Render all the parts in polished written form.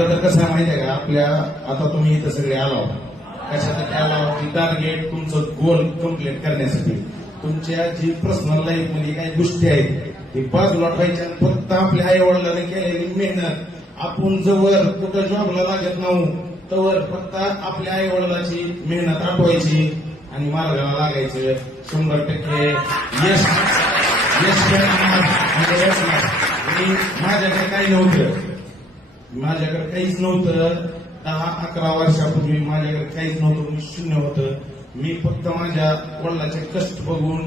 खरं तर कसं आहे माहिती आहे का, आपल्या आता तुम्ही इथं सगळे आलो कशासाठी आला की टार्गेट तुमचं गोल कम्प्लीट करण्यासाठी. तुमच्या जी पर्सनल लाईफ मध्ये काही गोष्टी आहेत ती बाजूला ठेवायच्या आणि फक्त आपल्या आई वडिलांनी केलेली मेहनत. आपण जवळ कुठं जॉबला लागत नाही तवर फक्त आपल्या आई वडिलाची मेहनत आठवायची आणि मार्गाला लागायचं. 100% यश यश भेटणार म्हणजे भेटणार. आणि माझ्याकडे काही नव्हतं, माझ्याकडे काहीच नव्हतं. 10-11 वर्षापूर्वी माझ्याकडे काहीच नव्हतं, मी शून्य होतं. मी फक्त माझ्या वडिलांचे कष्ट बघून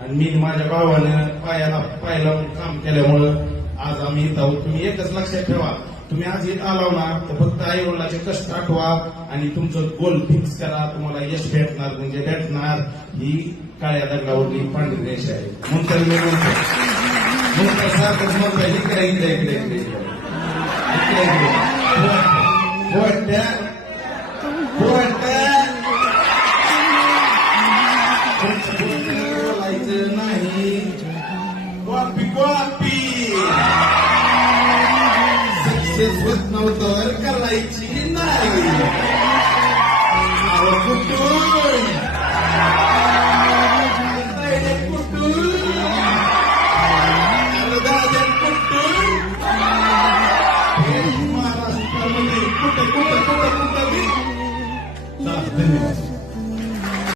आणि मी माझ्या भावानं पायाला पाय लावून काम केल्यामुळं आज आम्ही इथं आहोत. तुम्ही एकच लक्षात ठेवा, तुम्ही आज इथं आलाव ना तर फक्त आई वडिलांचे कष्ट आठवा आणि तुमचं गोल फिक्स करा. तुम्हाला यश भेटणार म्हणजे भेटणार. ही काळ्या दगडावरली पांढरी रेषा आहे. म्हणून मी म्हणतो सारखंच म्हणतो इकडे इकडे इकडे इकडे इकडे इकडे.